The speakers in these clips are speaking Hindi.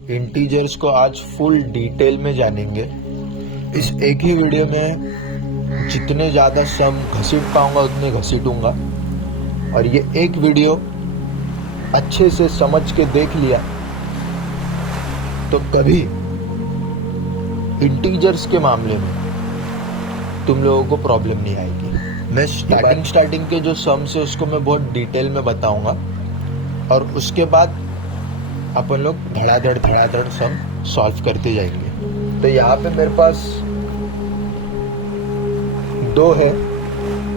इंटीजर्स को आज फुल डिटेल में जानेंगे। इस एक ही वीडियो में जितने ज़्यादा सम घसीट पाऊंगा उतने घसीटूंगा, और ये एक वीडियो अच्छे से समझ के देख लिया तो कभी इंटीजर्स के मामले में तुम लोगों को प्रॉब्लम नहीं आएगी। मैं स्टार्टिंग के जो सम्स है उसको मैं बहुत डिटेल में बताऊंगा, और उसके बाद अपन लोग धड़ाधड़ सम सॉल्व करते जाएंगे। तो यहाँ पे मेरे पास दो है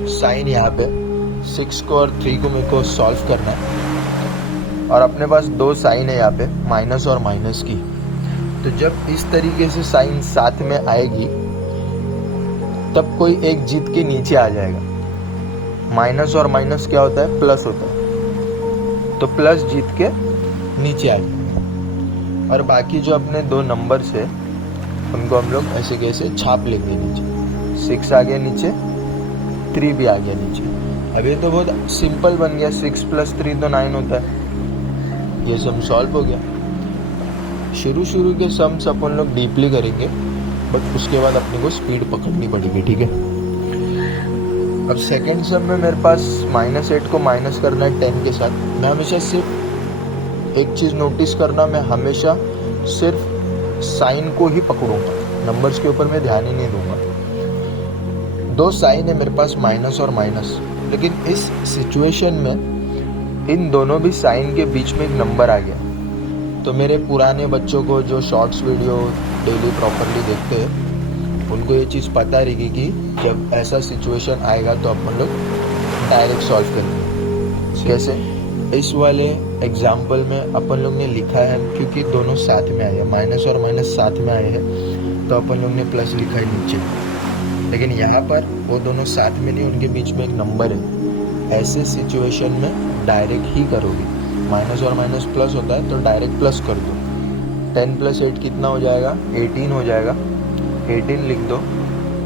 साइन, यहाँ पे 6 को और 3 को मेरे को सॉल्व करना है, और अपने पास दो साइन है यहाँ पे माइनस और माइनस की। तो जब इस तरीके से साइन साथ में आएगी तब कोई एक जीत के नीचे आ जाएगा। माइनस और माइनस क्या होता है? प्लस होता है, तो प्लस जीत के नीचे आ जाएगा। और बाकी जो अपने दो नंबर्स है उनको हम लोग ऐसे कैसे छाप लेंगे नीचे। 6 आ गया नीचे, 3 भी आ गया नीचे। अब ये तो बहुत सिंपल बन गया, 6 + 3 तो 9 होता है। ये सम सॉल्व हो गया। शुरू के सम्स अपन लोग डीपली करेंगे, बट उसके बाद अपने को स्पीड पकड़नी पड़ेगी, ठीक है। अब सेकंड सम में मेरे पास -8 को माइनस करना है 10 के साथ। मैं हमेशा सिर्फ एक चीज़ नोटिस करना, मैं हमेशा सिर्फ साइन को ही पकड़ूंगा, नंबर्स के ऊपर मैं ध्यान ही नहीं दूंगा। दो साइन है मेरे पास, माइनस और माइनस, लेकिन इस सिचुएशन में इन दोनों भी साइन के बीच में एक नंबर आ गया। तो मेरे पुराने बच्चों को जो शॉर्ट्स वीडियो डेली प्रॉपरली देखते हैं उनको ये चीज़ पता रहेगी कि जब ऐसा सिचुएशन आएगा तो अपन लोग डायरेक्ट सॉल्व करेंगे। कैसे? इस वाले एग्जाम्पल में अपन लोग ने लिखा है, क्योंकि दोनों साथ में आए हैं, माइनस और माइनस साथ में आए हैं, तो अपन लोग ने प्लस लिखा है नीचे। लेकिन यहाँ पर वो दोनों साथ में नहीं, उनके बीच में एक नंबर है। ऐसे सिचुएशन में डायरेक्ट ही करोगे। माइनस और माइनस प्लस होता है तो डायरेक्ट प्लस कर दो। 10 + 8 कितना हो जाएगा? 18 हो जाएगा। 18 लिख दो,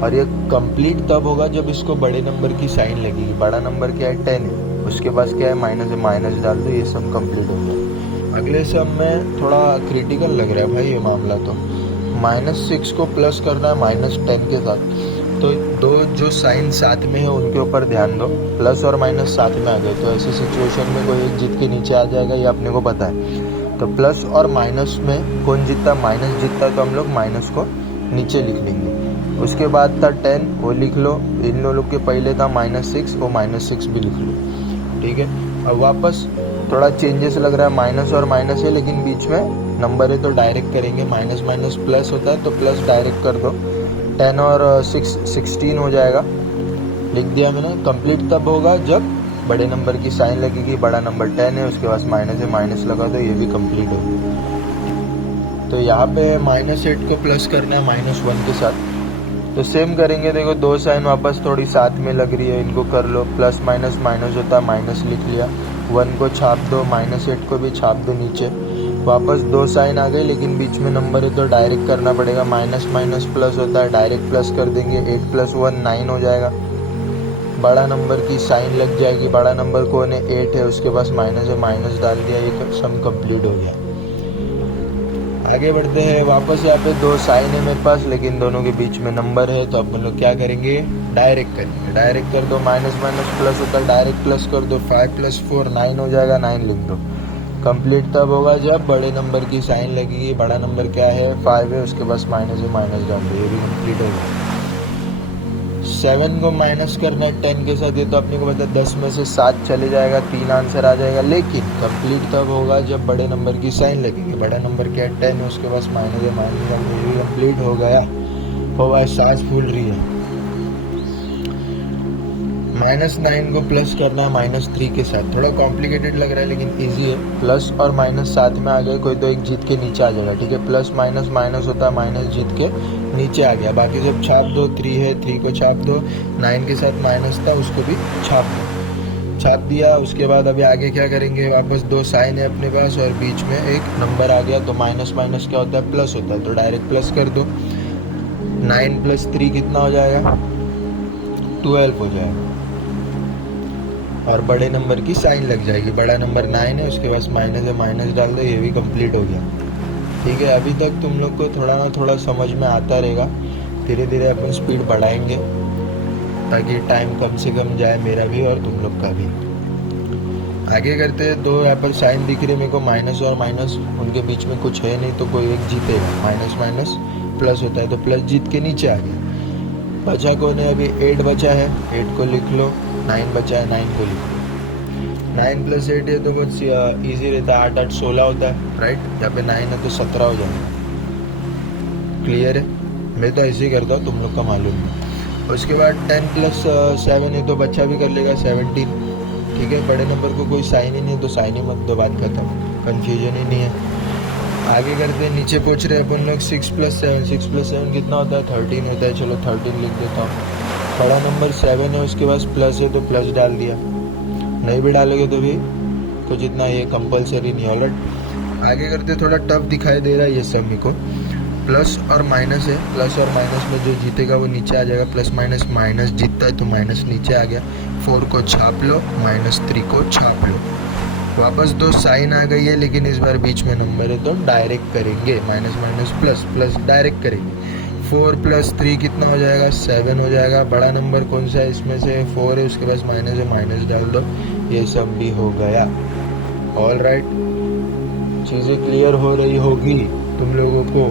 और ये कंप्लीट तब होगा जब इसको बड़े नंबर की साइन लगेगी। बड़ा नंबर क्या है? 10 है, उसके पास क्या है? माइनस है, माइनस डाल दो, ये सम कंप्लीट हो गया। अगले सम में थोड़ा क्रिटिकल लग रहा है भाई ये मामला। तो -6 को प्लस करना है -10 के साथ, तो दो जो साइन साथ में है उनके ऊपर ध्यान दो। प्लस और माइनस साथ में आ गए, तो ऐसी सिचुएशन में कोई एक जीत के नीचे आ जाएगा, ये अपने को पता है। तो प्लस और माइनस में कौन जीतता? माइनस जीतता, तो हम लोग माइनस को नीचे लिख लेंगे। उसके बाद था 10, वो लिख लो। इन लोगों के पहले था -6, वो -6 भी लिख लो, ठीक है। अब वापस थोड़ा चेंजेस लग रहा है, माइनस और माइनस है लेकिन बीच में नंबर है, तो डायरेक्ट करेंगे। माइनस माइनस प्लस होता है, तो प्लस डायरेक्ट कर दो। 10 और 6 16 हो जाएगा, लिख दिया मैंने। कंप्लीट तब होगा जब बड़े नंबर की साइन लगेगी। बड़ा नंबर 10 है, उसके पास माइनस है, माइनस लगा दो, ये भी कंप्लीट होगा। तो यहाँ पे -8 को प्लस करना है -1 के साथ, तो सेम करेंगे। देखो दो साइन वापस थोड़ी साथ में लग रही है, इनको कर लो। प्लस माइनस माइनस होता है, माइनस लिख लिया। 1 को छाप दो, -8 को भी छाप दो नीचे। वापस दो साइन आ गई, लेकिन बीच में नंबर है तो डायरेक्ट करना पड़ेगा। माइनस माइनस प्लस होता है, डायरेक्ट प्लस कर देंगे। 8 + 1 9 हो जाएगा। बड़ा नंबर की साइन लग जाएगी। बड़ा नंबर कौन है? 8 है, उसके पास माइनस है, माइनस डाल दिया, ये सम कंप्लीट हो गया। आगे बढ़ते हैं। वापस यहाँ पे दो साइन है मेरे पास, लेकिन दोनों के बीच में नंबर है, तो अपन लोग क्या करेंगे? डायरेक्ट करेंगे। डायरेक्ट कर दो। माइनस माइनस प्लस होता है, डायरेक्ट प्लस कर दो। 5 + 4 9 हो जाएगा, 9 लिख दो। कंप्लीट तब होगा जब बड़े नंबर की साइन लगेगी। बड़ा नंबर क्या है? 5 है, उसके पास माइनस है, माइनस डाल दो, ये भी कंप्लीट होगा। 7 को माइनस करना है 10 के साथ, ये तो अपने को पता है 10 में से 7 चले जाएगा, 3 आंसर आ जाएगा। लेकिन कंप्लीट तब होगा जब बड़े नंबर की साइन लगेगी। बड़ा नंबर क्या है? 10 है, उसके पास माइनस है, माइनस डाल दो, ये भी कंप्लीट हो गया। हो भाई सांस फूल रही है। -9 को प्लस करना है -3 के साथ। थोड़ा कॉम्प्लिकेटेड लग रहा है लेकिन इजी है। प्लस और माइनस साथ में आ गए, कोई तो एक जीत के नीचे आ जाएगा, ठीक है। प्लस माइनस माइनस होता है, माइनस जीत के नीचे आ गया। बाकी सब छाप दो। 3 है, 3 को छाप दो। 9 के साथ माइनस था, उसको भी छाप दो। छाप दिया। उसके बाद अभी आगे क्या करेंगे? वापस दो साइन है अपने पास और बीच में एक नंबर आ गया, तो माइनस माइनस क्या होता है? प्लस होता है, तो डायरेक्ट प्लस कर दो। 9 + 3 कितना हो जाएगा? 12 हो जाएगा, और बड़े नंबर की साइन लग जाएगी। बड़ा नंबर 9 है, उसके पास माइनस है, माइनस डाल दो, ये भी कंप्लीट हो गया। ठीक है, अभी तक तुम लोग को थोड़ा ना थोड़ा समझ में आता रहेगा, धीरे धीरे अपन स्पीड बढ़ाएंगे ताकि टाइम कम से कम जाए, मेरा भी और तुम लोग का भी। आगे करते हैं। दो यहाँ पर साइन दिख रहे मेरे को, माइनस और माइनस, उनके बीच में कुछ है नहीं तो कोई एक जीतेगा। माइनस माइनस प्लस होता है तो प्लस जीत के नीचे आ गया। बचा कौन है? अभी 8 बचा है, 8 को लिख लो। 9 बचा है, 9 को लिख लो। 9 + 8 है तो बहुत ईजी रहता है, 8 8 16 होता है, राइट। यहाँ पे 9 है तो 17 हो जाएगा। क्लियर है? मैं तो ऐसे ही करता हूँ, तुम लोग का मालूम है। उसके बाद 10 + 7 है तो बच्चा भी कर लेगा 17। ठीक है, बड़े नंबर को कोई साइन ही नहीं तो साइन ही मत दो, बात खत्म, कन्फ्यूजन ही नहीं है। आगे करते हैं, नीचे पूछ रहे अपन लोग 6 + 7। 6 + 7 कितना होता है? 13 होता है। चलो 13 लिख देता हूँ। बड़ा नंबर 7 है, उसके पास प्लस है तो प्लस डाल दिया। नहीं भी डालोगे तो भी कुछ इतना ये कंपलसरी नहीं है। ऑलराइट, आगे करते, थोड़ा टफ दिखाई दे रहा है ये सब मेरे को। प्लस और माइनस है, प्लस और माइनस में जो जीतेगा वो नीचे आ जाएगा। प्लस माइनस, माइनस जीतता है तो माइनस नीचे आ गया। 4 को छाप लो, -3 को छाप लो। वापस 2 साइन आ गई है, लेकिन इस बार बीच में नंबर है तो डायरेक्ट करेंगे। Minus minus plus, plus direct करेंगे। 4 + 3 कितना हो जाएगा? 7 हो जाएगा। बड़ा नंबर कौन सा है इसमें से? 4 है, उसके पास माइनस है, माइनस डाल दो। ये सब भी हो गया। ऑल राइट, चीज़ें क्लियर हो रही होगी तुम लोगों को।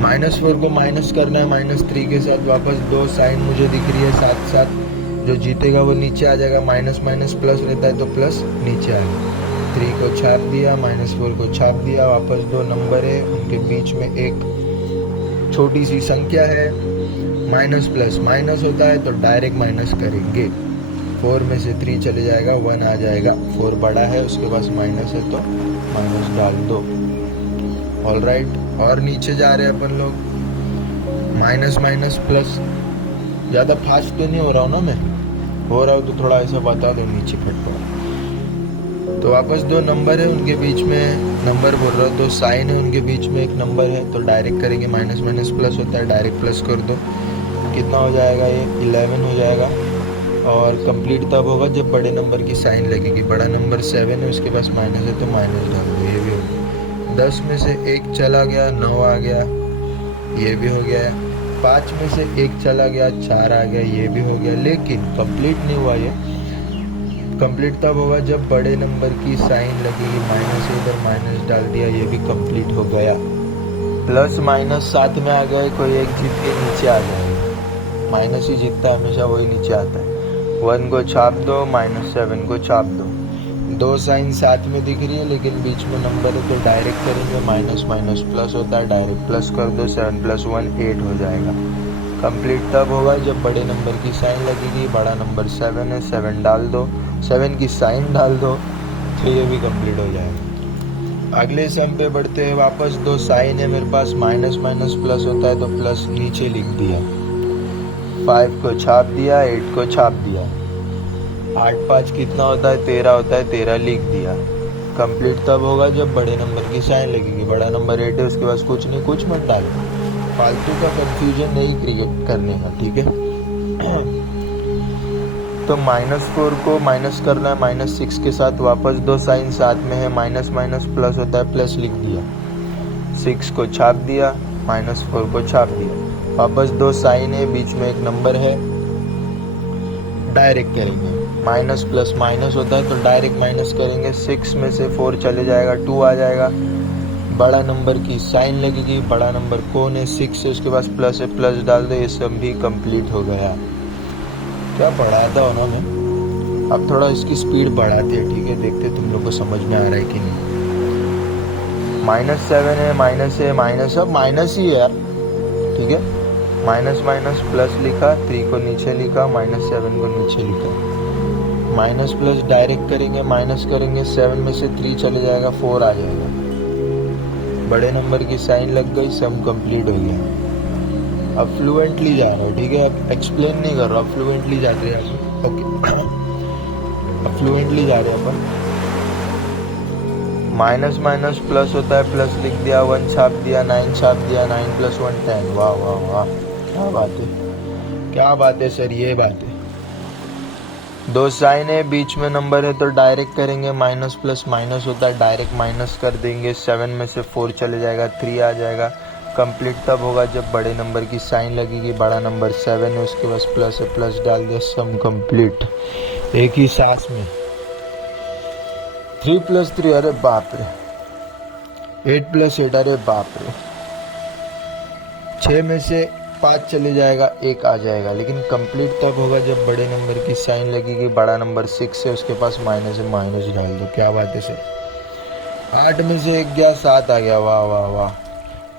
-4 को माइनस करना है -3 के साथ। वापस 2 साइन मुझे दिख रही है साथ साथ, जो जीतेगा वो नीचे आ जाएगा। माइनस माइनस प्लस रहता है तो प्लस नीचे आ गया। 3 को छाप दिया, -4 को छाप दिया। वापस 2 नंबर है, उनके बीच में एक छोटी सी संख्या है। माइनस प्लस माइनस होता है तो डायरेक्ट माइनस करेंगे। 4 में से 3 चले जाएगा, 1 आ जाएगा। 4 बड़ा है, उसके पास माइनस है तो माइनस डाल दो। ऑल राइट, और नीचे जा रहे हैं अपन लोग। माइनस माइनस प्लस, ज़्यादा फास्ट तो नहीं हो रहा हूँ ना मैं? हो रहा हूँ तो थोड़ा ऐसा बता दो नीचे फटफट। तो वापस 2 नंबर है, उनके बीच में नंबर बोल रहा हूँ, 2 साइन है, उनके बीच में एक नंबर है तो डायरेक्ट करेंगे। माइनस माइनस प्लस होता है, डायरेक्ट प्लस कर दो। कितना हो जाएगा? ये 11 हो जाएगा। और कंप्लीट तब होगा जब बड़े नंबर की साइन लगेगी। बड़ा नंबर 7 है, उसके पास माइनस है तो माइनस डाल दो। ये भी हो गया। 10 में से 1 चला गया, 9 आ गया। ये भी हो गया। 5 में से 1 चला गया, 4 आ गया। ये भी हो गया, लेकिन कंप्लीट नहीं हुआ ये। कंप्लीट तब होगा जब बड़े नंबर की साइन लगेगी। माइनस है, इधर माइनस डाल दिया। ये भी कंप्लीट हो गया। प्लस माइनस साथ में आ गए, कोई एक जीत के नीचे आ जाएगा। माइनस ही जीतता है हमेशा, वही नीचे आता है। 1 को छाप दो, -7 को छाप दो। 2 साइन साथ में दिख रही है, लेकिन बीच में नंबर है तो डायरेक्ट करेंगे। माइनस माइनस प्लस होता है, डायरेक्ट प्लस कर दो। 7 + 1 8 हो जाएगा। कंप्लीट तब होगा जब बड़े नंबर की साइन लगेगी। बड़ा नंबर 7 है, 7 डाल दो, 7 की साइन डाल दो तो ये भी कंप्लीट हो जाएगा। अगले सम पे बढ़ते हैं। वापस 2 साइन है मेरे पास, माइनस माइनस प्लस होता है तो प्लस नीचे लिख दिया। 5 को छाप दिया, 8 को छाप दिया। 8 5 कितना होता है? 13 होता है, 13 लिख दिया। कंप्लीट तब होगा जब बड़े नंबर की साइन लगेगी। बड़ा नंबर 8 है, उसके पास कुछ नहीं, कुछ मत डालो, फालतू का कंफ्यूजन नहीं क्रिएट करने का, ठीक है। तो -4 को माइनस करना है -6 के साथ। वापस 2 साइन साथ में है, माइनस माइनस प्लस होता है, प्लस लिख दिया। 6 को छाप दिया, -4 को छाप दिया। वापस 2 साइन है, बीच में एक नंबर है, डायरेक्ट करेंगे। माइनस प्लस माइनस होता है तो डायरेक्ट माइनस करेंगे। 6 में से 4 चले जाएगा, 2 आ जाएगा। बड़ा नंबर की साइन लगेगी। बड़ा नंबर कौन है? 6 है, उसके पास प्लस है, प्लस डाल दो। ये सब भी कंप्लीट हो गया। क्या पढ़ाया था उन्होंने? अब थोड़ा इसकी स्पीड बढ़ाते हैं, ठीक है, देखते तुम लोग को समझ में आ रहा है कि नहीं। -7 है, माइनस है, माइनस, अब माइनस ही है यार, ठीक है। माइनस माइनस प्लस लिखा, 3 को नीचे लिखा, -7 को नीचे लिखा। माइनस प्लस डायरेक्ट करेंगे, माइनस करेंगे। 7 में से 3 चले जाएगा, 4 आ जाएगा। बड़े नंबर की साइन लग गई, सम कंप्लीट हो गया। अब फ्लुएंटली जा रहा है, ठीक है, अब एक्सप्लेन नहीं कर रहा, अब फ्लुएंटली जा रहे हैं अपन, ओके। अब फ्लुएंटली जा रहे हैं अपन। माइनस माइनस प्लस होता है, प्लस लिख दिया। 1 छाप दिया, 9 छाप दिया। 9 + 1 10। वाह वाह वाह, क्या बात है, क्या बात है सर, ये बात है। दो साइन है, बीच में नंबर है, तो डायरेक्ट करेंगे, माइनस प्लस माइनस होता है, डायरेक्ट माइनस कर देंगे। 7 में से 4 चले जाएगा, 3 आ जाएगा। कंप्लीट तब होगा जब बड़े नंबर की साइन लगेगी, बड़ा नंबर 7 है, उसके पास प्लस है, प्लस डाल दिया, सम कंप्लीट। एक ही सांस में 3 + 3, अरे बाप रे, 8 + 8, अरे बाप रे। 6 में से 5 चले जाएगा, 1 आ जाएगा, लेकिन कंप्लीट तब होगा जब बड़े नंबर की साइन लगेगी, बड़ा नंबर 6 है, उसके पास माइनस है, माइनस डाल दो। क्या बात है सर। 8 में से 1 गया, 7 आ गया, वाह वाह वाह।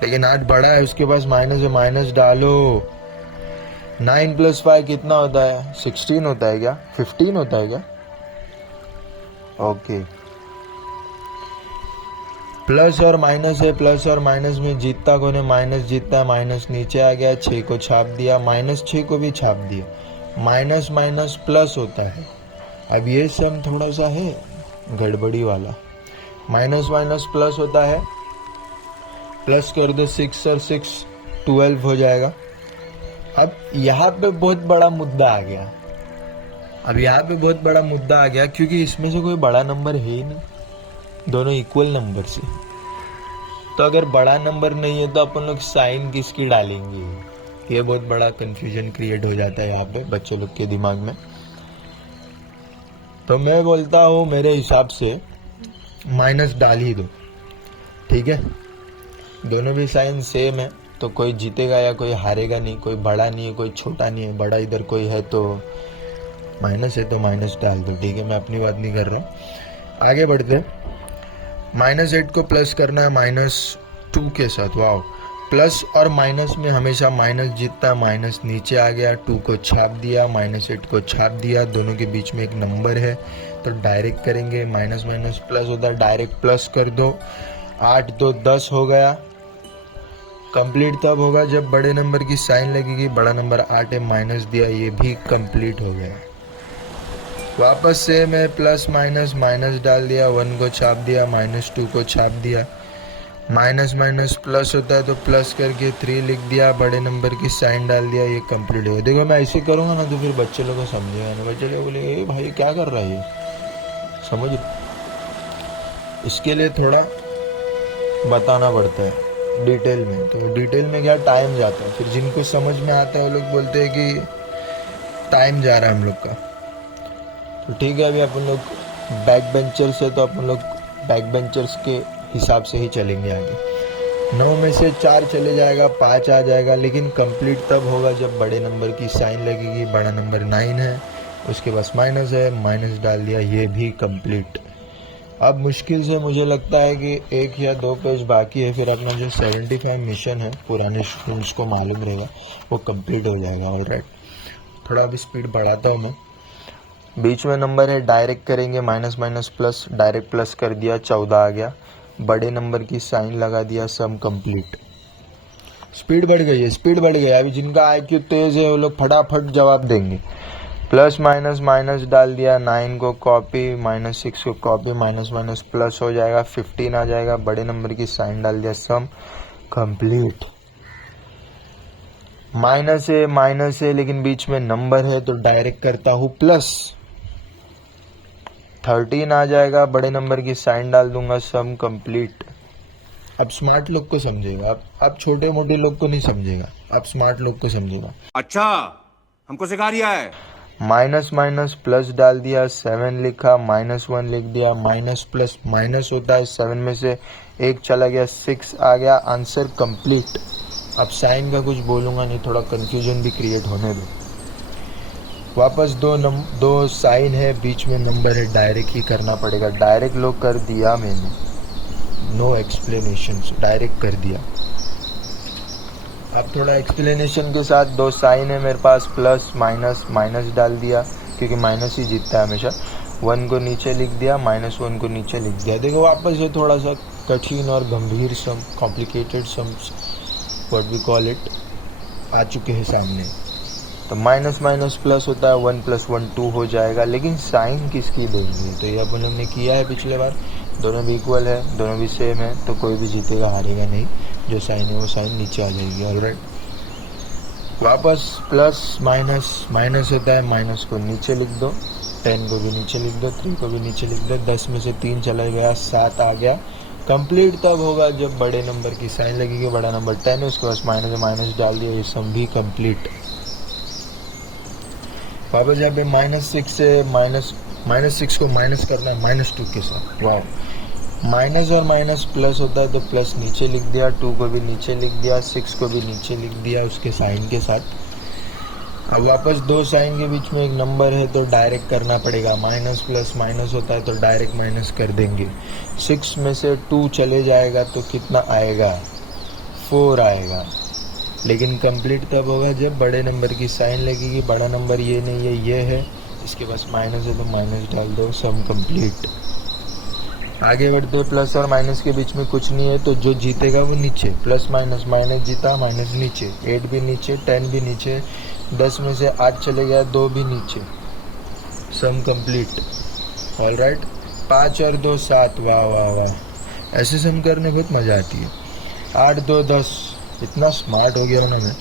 लेकिन 8 बड़ा है, उसके पास माइनस है, माइनस डालो। 9 + 5 कितना होता है? 16 होता है क्या? 15 होता है क्या? ओके। प्लस और माइनस है, प्लस और माइनस में जीतता कौन है? माइनस जीतता है, माइनस नीचे आ गया, 6 को छाप दिया, -6 को भी छाप दिया। माइनस माइनस प्लस होता है। अब ये सम थोड़ा सा है गड़बड़ी वाला। माइनस माइनस प्लस होता है, प्लस कर दो 6 और 6 12 हो जाएगा। अब यहाँ पे बहुत बड़ा मुद्दा आ गया। क्योंकि इसमें से कोई बड़ा नंबर है ही नहीं, दोनों इक्वल नंबर से। तो अगर बड़ा नंबर नहीं है तो अपन लोग साइन किसकी डालेंगे? ये बहुत बड़ा कंफ्यूजन क्रिएट हो जाता है यहाँ पे बच्चों लोग के दिमाग में। तो मैं बोलता हूँ मेरे हिसाब से माइनस डाल ही दो, ठीक है। दोनों भी साइन सेम है, तो कोई जीतेगा या कोई हारेगा नहीं, कोई बड़ा नहीं है, कोई छोटा नहीं है। बड़ा इधर कोई है तो माइनस है, तो माइनस डाल दो, ठीक है। मैं अपनी बात नहीं कर रहा। आगे बढ़ते हैं। -8 को प्लस करना है -2 के साथ। वाह, प्लस और माइनस में हमेशा माइनस जीतता है, माइनस नीचे आ गया, 2 को छाप दिया, -8 को छाप दिया, दोनों के बीच में एक नंबर है, तो डायरेक्ट करेंगे। माइनस माइनस प्लस होता है, डायरेक्ट प्लस कर दो। 8 2 10 हो गया। कंप्लीट तब होगा जब बड़े नंबर की साइन लगेगी, बड़ा नंबर 8 है, माइनस दिया, ये भी कंप्लीट हो गया। वापस से मैं प्लस माइनस माइनस डाल दिया, 1 को छाप दिया, -2 को छाप दिया। माइनस माइनस प्लस होता है, तो प्लस करके 3 लिख दिया, बड़े नंबर की साइन डाल दिया, ये कंप्लीट हो गया। देखो मैं ऐसे करूँगा ना तो फिर बच्चे लोग को समझेगा ना, बच्चे लोग बोलेंगे भाई क्या कर रहा है ये, समझ। इसके लिए थोड़ा बताना पड़ता है डिटेल में, तो डिटेल में क्या टाइम जाता है। फिर जिनको समझ में आता है वो लोग बोलते हैं कि टाइम जा रहा है हम लोग का। तो ठीक है, अभी अपन लोग बैक बेंचर्स है, तो अपन लोग बैक बेंचर्स के हिसाब से ही चलेंगे आगे। 9 में से 4 चले जाएगा, 5 आ जाएगा, लेकिन कंप्लीट तब होगा जब बड़े नंबर की साइन लगेगी, बड़ा नंबर 9 है, उसके पास माइनस है, माइनस डाल दिया, ये भी कंप्लीट। अब मुश्किल से मुझे लगता है कि 1 या 2 पेज बाकी है, फिर अपना जो 75 मिशन है पुराने स्टूडेंट्स को मालूम रहेगा, वो कंप्लीट हो जाएगा। ऑलराइट, थोड़ा अभी स्पीड बढ़ाता हूँ मैं। बीच में नंबर है, डायरेक्ट करेंगे, minus minus plus, direct plus कर दिया, 14 आ गया, बड़े नंबर की साइन लगा दिया, सम कंप्लीट। स्पीड बढ़ गई है, स्पीड बढ़ गई। अभी जिनका IQ तेज है वो लोग फटाफट जवाब देंगे। प्लस माइनस माइनस डाल दिया, 9 को कॉपी, -6 को कॉपी, माइनस माइनस प्लस हो जाएगा, 15 आ जाएगा, बड़े नंबर की साइन डाल दिया, सम कंप्लीट। माइनस है लेकिन बीच में नंबर है, तो डायरेक्ट करता हूँ प्लस। 13 आ जाएगा, बड़े नंबर की साइन डाल दूंगा, सम कंप्लीट। अब स्मार्ट लोग को समझेगा, अब छोटे मोटे लोग को नहीं समझेगा, अब स्मार्ट लोग को समझेगा। अच्छा, हमको सिखा रिया है। माइनस माइनस प्लस डाल दिया, 7 लिखा, -1 लिख दिया, माइनस प्लस माइनस होता है, 7 में से 1 चला गया, 6 आ गया, आंसर कंप्लीट। अब साइन का कुछ बोलूँगा नहीं, थोड़ा कंफ्यूजन भी क्रिएट होने दो। वापस दो साइन है, बीच में नंबर है, डायरेक्ट ही करना पड़ेगा। डायरेक्ट लोग कर दिया मैंने, नो एक्सप्लेनेशन, डायरेक्ट कर दिया। अब थोड़ा एक्सप्लेनेशन के साथ, 2 साइन है मेरे पास, प्लस माइनस, माइनस डाल दिया क्योंकि माइनस ही जीतता है हमेशा। 1 को नीचे लिख दिया, -1 को नीचे लिख दिया। देखो वापस से थोड़ा सा कठिन और गंभीर sum, complicated sums, what we call it, आ चुके हैं सामने। तो माइनस माइनस प्लस होता है, 1 + 1 2 हो जाएगा, लेकिन साइन किसकी देंगे? तो ये अपन लोग ने किया है पिछले बार, दोनों भी इक्वल है, दोनों भी सेम है, तो कोई भी जीतेगा हारेगा नहीं। जो साइन है वो साइन नीचे आ जाएगी। ऑलराइट, वापस प्लस माइनस, माइनस होता है, माइनस को नीचे लिख दो, 10 को भी नीचे लिख दो, 3 को भी नीचे लिख दो, 10 में से 3 चला गया, 7 आ गया। कंप्लीट तब होगा जब बड़े नंबर की साइन लगेगी, बड़ा नंबर 10 है, उसके बाद माइनस माइनस डाल दिया, ये सम भी कंप्लीट। वापस यहाँ पे -6 से -6 को माइनस करना है -2 के साथ। वाह, माइनस और माइनस प्लस होता है तो प्लस नीचे लिख दिया, 2 को भी नीचे लिख दिया, 6 को भी नीचे लिख दिया उसके साइन के साथ। अब वापस दो साइन के बीच में एक नंबर है तो डायरेक्ट करना पड़ेगा, माइनस प्लस माइनस होता है तो डायरेक्ट माइनस कर देंगे। 6 में से 2 चले जाएगा तो कितना आएगा, 4 आएगा। लेकिन कंप्लीट तब होगा जब बड़े नंबर की साइन लगेगी, बड़ा नंबर ये नहीं है, ये है, इसके पास माइनस है तो माइनस डाल दो, सम कंप्लीट। आगे बढ़ते, प्लस और माइनस के बीच में कुछ नहीं है तो जो जीतेगा वो नीचे, प्लस माइनस, माइनस जीता, माइनस नीचे, 8 भी नीचे, 10 भी नीचे, 10 में से 8 चले गया, 2 भी नीचे, सम कंप्लीट। ऑल राइट, 5 और 2 7, वाह वाह वाह, ऐसे सम करने बहुत मजा आती है। 8 2 10, इतना स्मार्ट हो गया ना मैं।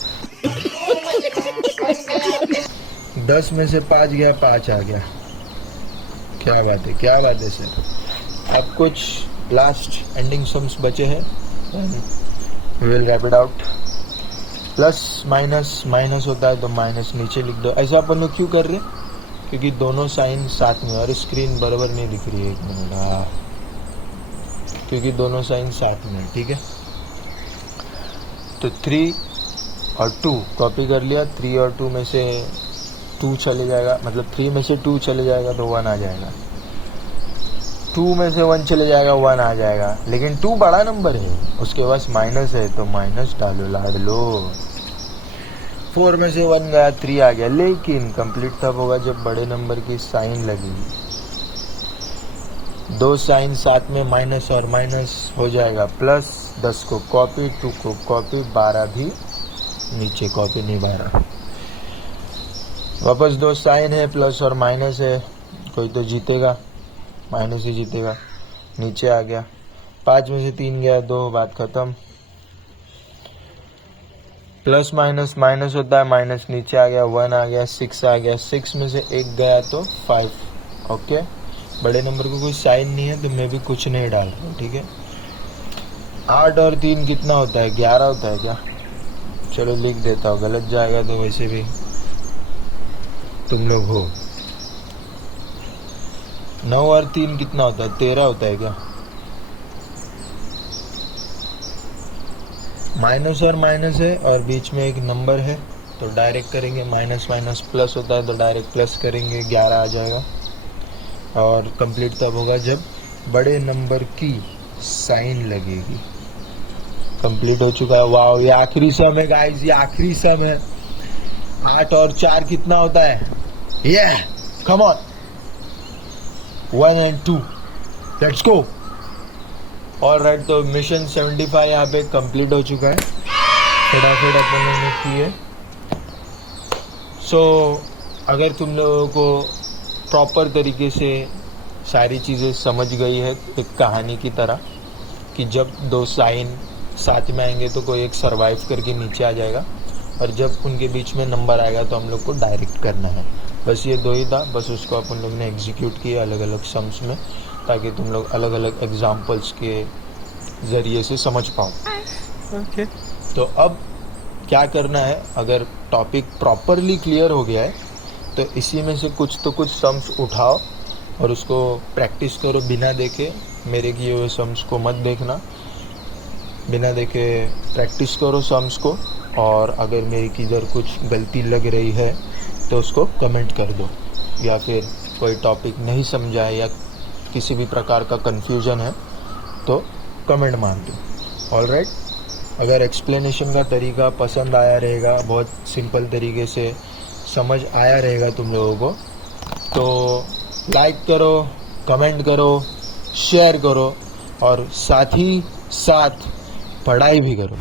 10 में से 5 गया, 5 आ गया, क्या बात है, क्या बात है सर। अब कुछ लास्ट एंडिंग सम्स बचे हैं, we will wrap it out. Plus minus minus होता है तो माइनस नीचे लिख दो। ऐसा अपन लोग क्यों कर रहे हैं, क्योंकि दोनों साइन साथ में, और स्क्रीन बराबर नहीं दिख रही है, 1 मिनट, हाँ, क्योंकि दोनों साइन साथ में, ठीक है। तो 3 और 2 कॉपी कर लिया, 3 और 2 में से 2 चले जाएगा, मतलब 3 में से 2 चले जाएगा तो 1 आ जाएगा, 2 में से 1 चले जाएगा, 1 आ जाएगा। लेकिन 2 बड़ा नंबर है, उसके पास माइनस है तो माइनस डालो, लाड लो। 4 में से 1 गया, 3 आ गया। लेकिन कंप्लीट तब होगा जब बड़े नंबर की साइन लगेगी, दो साइन साथ में, माइनस और माइनस हो जाएगा प्लस, 10 को कॉपी, 2 को कॉपी, 12 भी नीचे कॉपी, नहीं 12। वापस दो साइन है, प्लस और माइनस है, कोई तो जीतेगा, माइनस ही जीतेगा, नीचे आ गया। 5 में से 3 गया, 2, बात खत्म। प्लस माइनस माइनस होता है, माइनस नीचे आ गया, 1 आ गया, 6 आ गया, 6 में से 1 गया तो 5। ओके, बड़े नंबर को कोई साइन नहीं है तो मैं भी कुछ नहीं डाल रहा हूँ, ठीक है। 8 और 3 कितना होता है, 11 होता है क्या, चलो लिख देता हूँ, गलत जाएगा तो वैसे भी तुम लोग हो। 9 और 3 कितना होता है, 13 होता है क्या। माइनस और माइनस है और बीच में एक नंबर है तो डायरेक्ट करेंगे, माइनस माइनस प्लस होता है तो डायरेक्ट प्लस करेंगे, 11 आ जाएगा। और कंप्लीट तब होगा जब बड़े नंबर की साइन लगेगी। कंप्लीट हो चुका है। वाह, ये आखिरी सम है गाइस, ये आखिरी सम है। 8 और 4 कितना होता है, ये come on, 1 and 2, let's go. All right, तो मिशन 75 यहाँ पे कंप्लीट हो चुका है, फटाफट अपन लोगों ने किए। सो अगर तुम लोगों को प्रॉपर तरीके से सारी चीज़ें समझ गई है एक कहानी की तरह, कि जब दो साइन साथ में आएंगे तो कोई एक सरवाइव करके नीचे आ जाएगा, और जब उनके बीच में नंबर आएगा तो हम लोग को डायरेक्ट करना है। बस ये 2 ही था, बस उसको अपन लोग ने एग्जीक्यूट किया अलग अलग सम्स में, ताकि तुम लोग अलग अलग एग्जाम्पल्स के ज़रिए से समझ पाओ। ओके, तो अब क्या करना है, अगर टॉपिक प्रॉपरली क्लियर हो गया है तो इसी में से कुछ तो कुछ सम्स उठाओ और उसको प्रैक्टिस करो बिना देखे। मेरे किए हुए सम्स को मत देखना, बिना देखे प्रैक्टिस करो सम्स को। और अगर मेरी किधर कुछ गलती लग रही है तो उसको कमेंट कर दो, या फिर कोई टॉपिक नहीं समझा है या किसी भी प्रकार का कन्फ्यूज़न है तो कमेंट मार दो। ऑल राइट, अगर एक्सप्लेनेशन का तरीका पसंद आया रहेगा, बहुत सिंपल तरीके से समझ आया रहेगा तुम लोगों को, तो लाइक करो, कमेंट करो, शेयर करो और साथ ही साथ पढ़ाई भी करो।